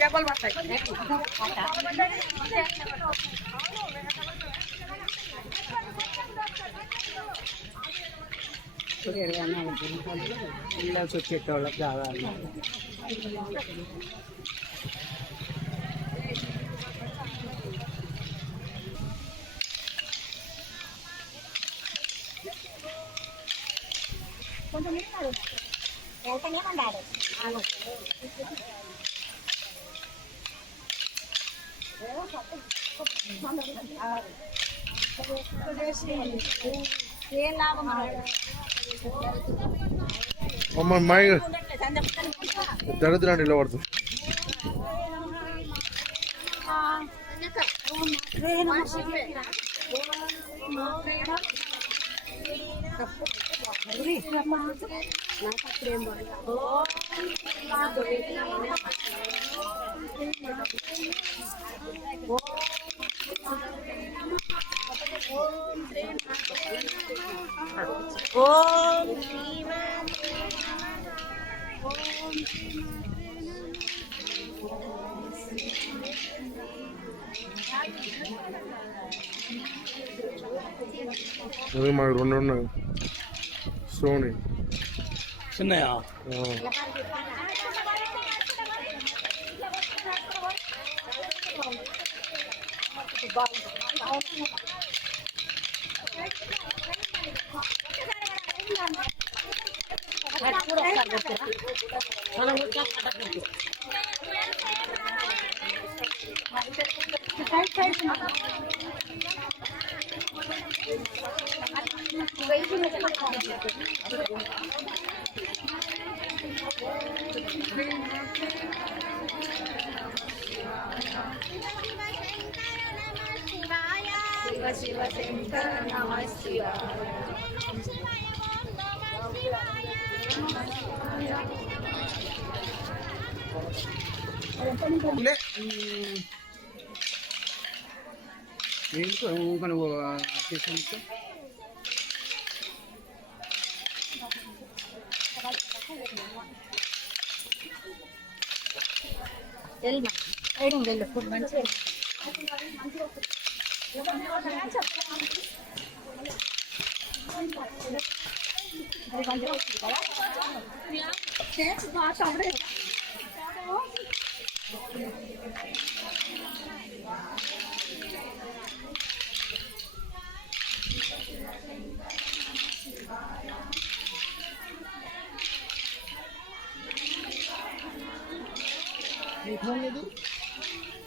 డబ్బులు పడతాయి. వెళ్ళాల్సి వచ్చేటోళ్ళకి కావాలి. కొంచెం వెళ్తానే ఉండాలి. ఏం లాభం అమ్మ మాయ దరిద్రాన్ని ఇలా పడుతుంది. అదే మాకు 2 ఉన్నాయి. సోనీ చిన్నయా శివ శంకర నమః శివాయ.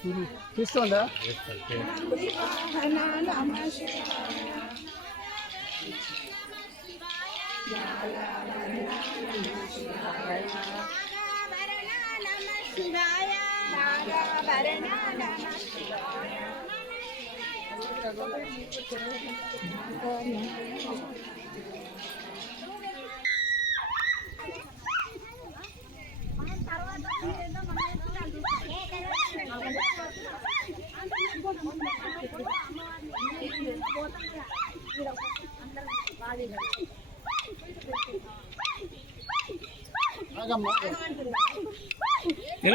నువ్వు తీసుకుంటా మంచిగా తీసుకోండా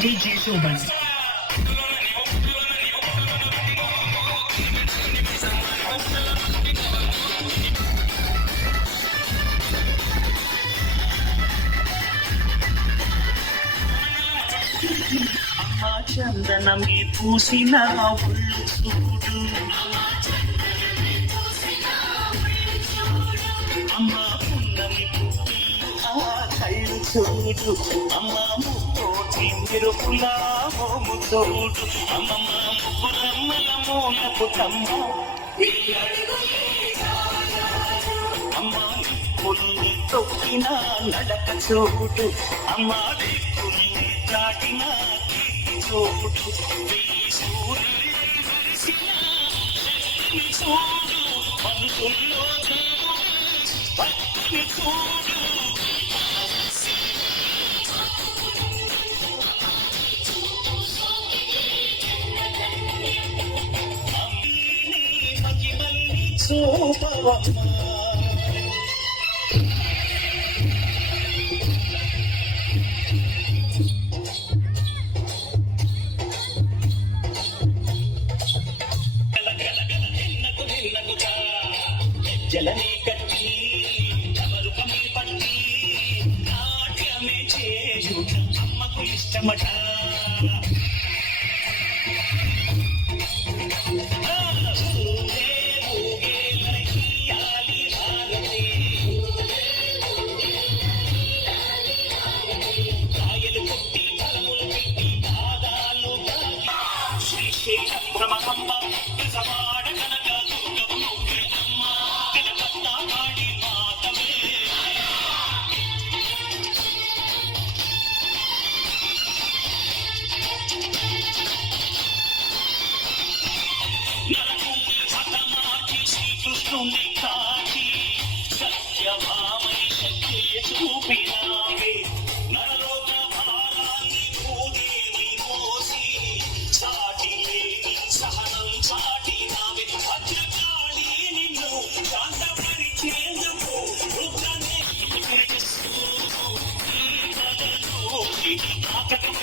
DJ Shobhan. అమ్మా చందనమే పూసిన ఒళ్ళు చూడు, అమ్మా పున్నమి పువ్వులు ఆ కళ్ళు చూడు, అమ్మా ముక్కోటి మెరుపుల మోము తోడు, అమ్మమ్మ ముగ్గురమ్మల మూలపు కమ్మ, అమ్మా దిక్కుల్ని తొక్కిన నడక చూడు, అమ్మా దిక్కుల్ని దాటిన కీర్తి చూడు, ఈ సూర్యుడి విరిసిన శక్తిని చూడు, మనసుల్లో దేవుడి భక్తిని చూడు. అమ్మీ మహిమల్ని చూపవమ్మా, జలనే కట్టి అమరుకమే పట్టి నాట్యమే చేయుట అమ్మకు ఇష్టమట. ఊగే ఊగే లయ్యాలి హారతి, కాయలు కొట్టి ఫలములు పెట్టి పాదాలు తాకి శ్రీశైలం భ్రమకంబ సమాడ కనక దుర్గము నువ్వే అమ్మ, కనకత్తా కాళీ మాతవే. నరకుని హతమార్చి శ్రీకృష్ణుని కాచి సత్యభామని శక్తి చూపినావే, నరలోక భారాన్ని భూదేవి మోసి సాటి లేని సహనం చాటినావే, భద్రకాళి నిన్ను శాంతపరిచేందుకు రుద్రనే తేజస్సు ఈ బదలు ఇది నాటకం.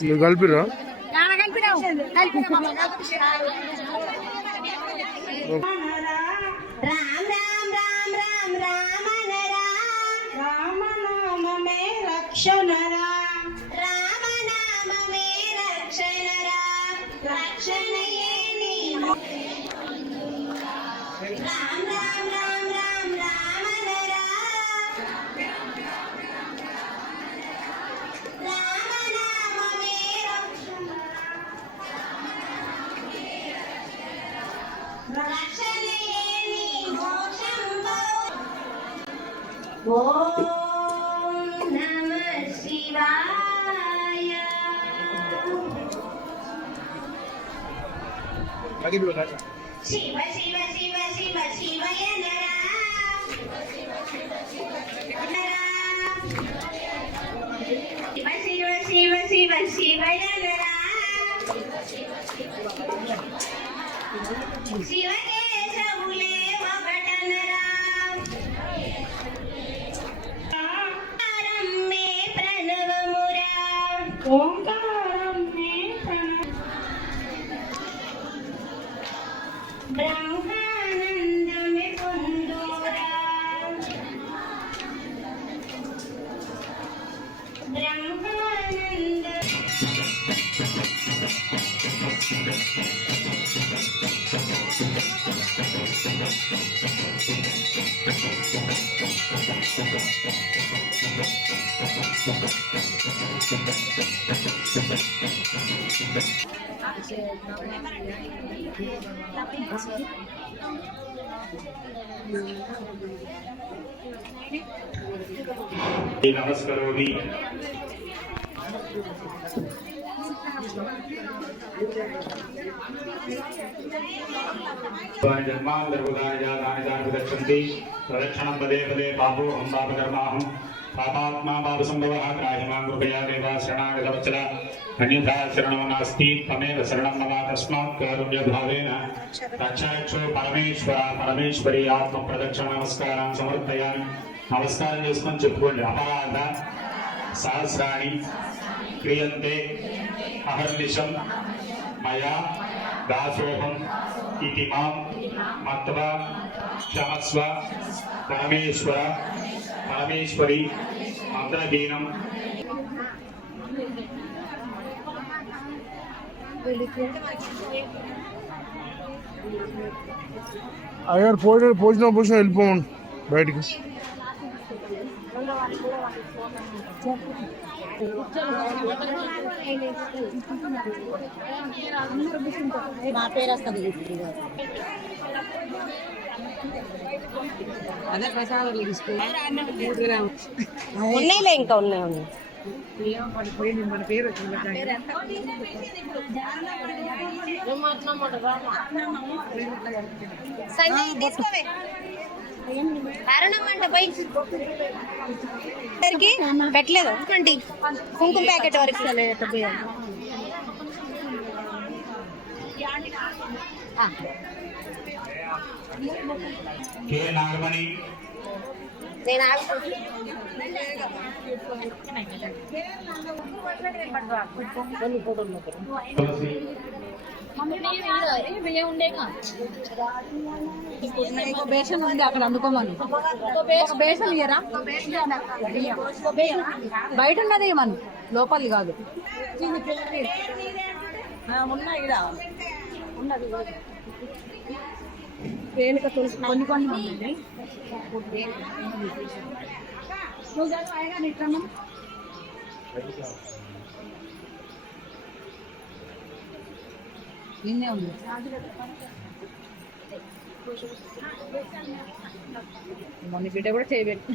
నువ్వు కలిపిరా రామ రామ రామ రామ రామనరా రామనామమే రక్షణరా రామనామమే రక్షణరా రక్షణయే నీవు రామ రామ రామ రామ రామనరా రామనామమే రక్షణయే నీ మోక్షంబో ఓం నమః శివాయ శివ శివ శివ శివ శివయ నరా శివ శివ శివ శివ శివయ నరా శివకేశవులే ఒకటనరా ఓంకారం మే ప్రణవమురా ఓంకారం మే బ్రహ్మానందమే పొందురా బ్రహ్మానంద నమస్కరోమి జన్మాంతర్గుదాని గచ్చంతి ప్రదక్షిణం పదే పదే పాపోహం పాపకర్మాహం పాపాత్మా పాపసంభవః త్రాహిమాం కృపయా దేవా శరణాగతవత్సల అన్యథా శరణం నాస్తి త్వమేవ శరణం మమ తస్మాత్ కారుణ్యభావేన రక్షాక్షో పరమేశ్వర పరమేశ్వరి ఆత్మ ప్రదక్షిణ నమస్కారం సమర్పయామి. నమస్కారం చేసుకొని చెప్పుకోండి. అపరాధ సహస్రాణి క్రియంతే అహర్నిశం మయా దాసోహం ఇతి మాం మత్వా క్షమస్వ పరమేశ్వర పరమేశ్వరి మంత్రహీనం. అయ్యారు భోజనం వెళ్ళిపోమండి బయటికి. నా పేరు వస్తుంది. అదే ప్రసాదాలు ఉన్నాయిలే, ఇంకా ఉన్నాయి. మన పేరు పెట్టలేదు. కుంకుమ ప్యాకెట్ వరకు కే నాగమణి నేను తులసి బేషన్ ఉంది అక్కడ అందుకోమని. బేషన్ ఇయరా బయట ఉన్నది మనం, లోపలి కాదు. ఉన్నాయి ఉన్నది పేలిక తులసి కొన్ని కొన్ని ఉన్నాయి. నిన్నే ఉంది. మన బిడ్డ కూడా చేయబెట్టి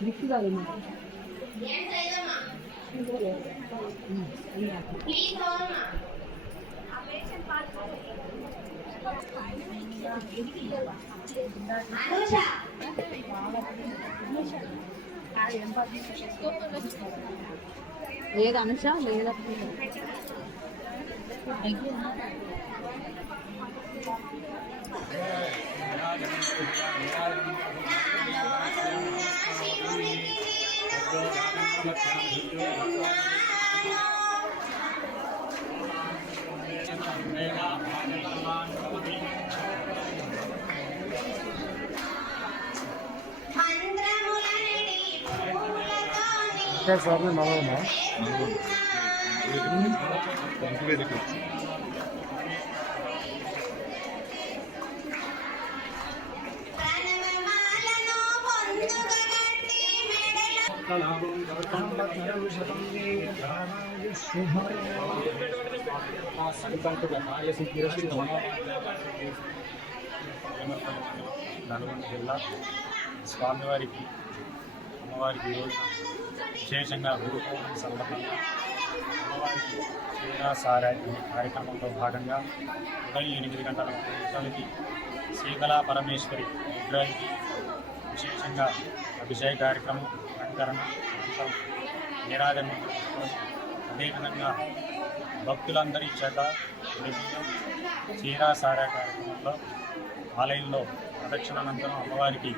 గిఫ్ట్ కాదు. ప్లీజ్ అనుష లేదు అనుష లేదా శివునికి నేను మంత్రములనడి పూలతోని ఇక్కడ సార్ నడవమా ప్రణవమాలను పొందుగగట్టి మెడలో నల్గొండ జిల్లా స్వామివారికి అమ్మవారికి ఈరోజు విశేషంగా గురు పౌర్ణమి సందర్భంగా అమ్మవారికి క్షీరాసారాయి అనే కార్యక్రమంలో భాగంగా ఉదయం 8 గంటల 30 నిమిషాలకి శ్రీకళా పరమేశ్వరి విగ్రహానికి విశేషంగా అభిషేక కార్యక్రమం అలంకరణ అనంతరం నీరాజన అదేవిధంగా భక్తులందరి చేత బియ్యం క్షీరాసారా కార్యక్రమంలో ఆలయంలో ప్రదక్షిణానంతరం అమ్మవారికి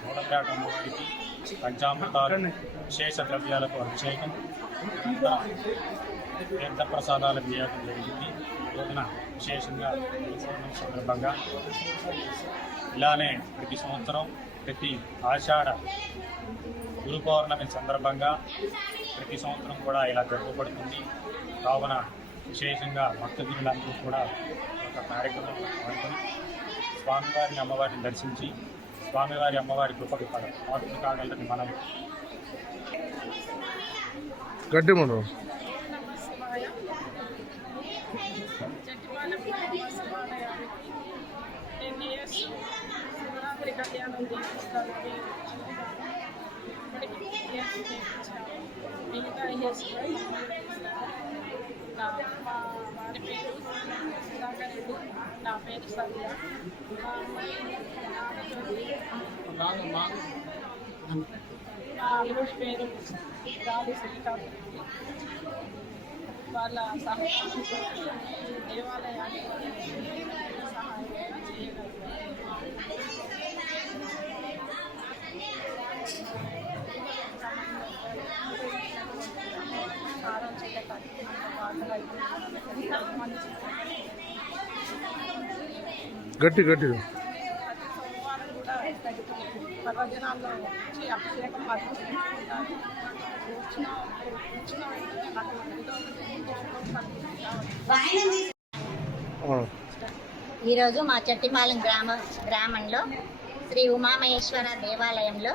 మూలపేట అమ్మవారికి పంచామృతాలు విశేష ద్రవ్యాలకు అభిషేకం అనంతరం తీర్థప్రసాదాల వినియోగం జరిగింది. ఈ రోజున విశేషంగా పౌర్ణమి సందర్భంగా ఇలానే ప్రతి సంవత్సరం ప్రతి ఆషాఢ గురు పౌర్ణమి సందర్భంగా ప్రతి సంవత్సరం కూడా ఇలా జరుపుబడుతుంది. కావున విశేషంగా భక్తజనులందరూ కూడా ఒక కార్యక్రమం పాల్గొని స్వామివారిని అమ్మవారిని దర్శించి స్వామివారి అమ్మవారి కృపకు పాత్రలు కాగలని మనం గట్టి మనం శివరాత్రి కళ్యాణం చేపిస్తాను. మిగతా ఇయర్స్ మా వారి పేరు సుధాకర్ రెడ్డి, నా పేరు సత్య. మా అమ్మాయి మా అల్లుడి పేరు రాలి శ్రీకాంత్ రెడ్డి. వాళ్ళ సహకారంతో దేవాలయాన్ని సహాయంగా చేయగలిగారు. గట్టి గట్టి సోమవారం కూడా పర్వదినాల్లో వచ్చి అభిషేకం అర్పించుకుంటారు. ఈరోజు మా చెట్టిపాలెం గ్రామంలో శ్రీ ఉమామహేశ్వర దేవాలయంలో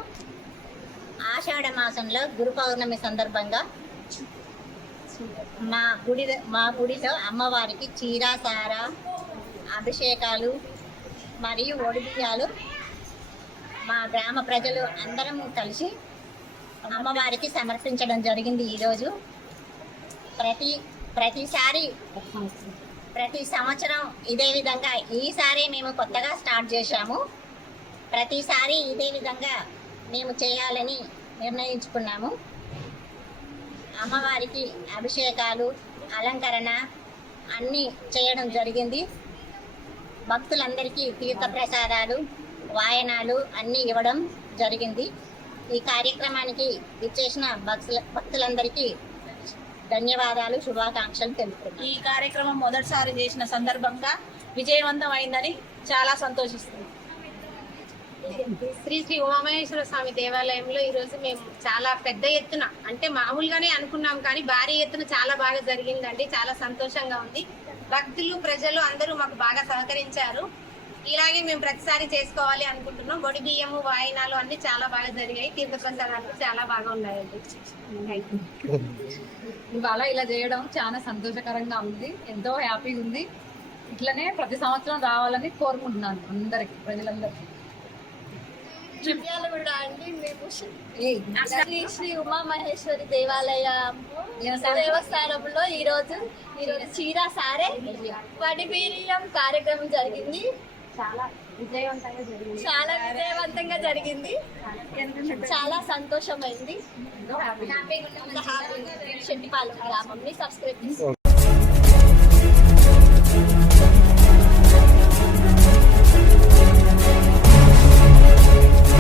ఆషాఢ మాసంలో గురు పౌర్ణమి సందర్భంగా మా గుడిలో అమ్మవారికి చీరాసార అభిషేకాలు మరియు ఒడిబియ్యాలు మా గ్రామ ప్రజలు అందరం కలిసి అమ్మవారికి సమర్పించడం జరిగింది. ఈరోజు ప్రతి సంవత్సరం ఇదే విధంగా, ఈసారి మేము కొత్తగా స్టార్ట్ చేశాము. ప్రతిసారి ఇదే విధంగా మేము చేయాలని నిర్ణయించుకున్నాము. అమ్మవారికి అభిషేకాలు, అలంకరణ అన్నీ చేయడం జరిగింది. భక్తులందరికీ తీర్థప్రసాదాలు, వాయనాలు అన్నీ ఇవ్వడం జరిగింది. ఈ కార్యక్రమానికి ఇచ్చేసిన భక్తులందరికీ ధన్యవాదాలు, శుభాకాంక్షలు తెలుపుతున్నాను. ఈ కార్యక్రమం మొదటిసారి చేసిన సందర్భంగా విజయవంతం అయిందని చాలా సంతోషిస్తుంది. శ్రీ శ్రీ ఉమామహేశ్వర స్వామి దేవాలయంలో ఈరోజు మేము చాలా పెద్ద ఎత్తున, అంటే మామూలుగానే అనుకున్నాం కానీ భారీ ఎత్తున చాలా బాగా జరిగిందండి. చాలా సంతోషంగా ఉంది. భక్తులు, ప్రజలు అందరూ మాకు బాగా సహకరించారు. ఇలాగే మేము ప్రతిసారి చేసుకోవాలి అనుకుంటున్నాం. బొడి బియ్యము, వాయినాలు అన్ని చాలా బాగా జరిగాయి. తీర్థప్రసాదాలు చాలా బాగా ఉన్నాయండి. ఇవాళ ఇలా చేయడం చాలా సంతోషకరంగా ఉంది. ఎంతో హ్యాపీగా ఉంది. ఇట్లనే ప్రతి సంవత్సరం రావాలని కోరుకుంటున్నాను అందరికి, ప్రజలందరికీ. ద్రవ్యాలు కూడా అండి మేము శ్రీ శ్రీ ఉమామహేశ్వరి దేవస్థానంలో ఈరోజు చీరా సారే వడిబీరియం కార్యక్రమం జరిగింది. చాలా విజయవంతంగా జరిగింది. చాలా సంతోషమైంది. శెట్టిపాలెం గ్రామంని సబ్స్క్రైబ్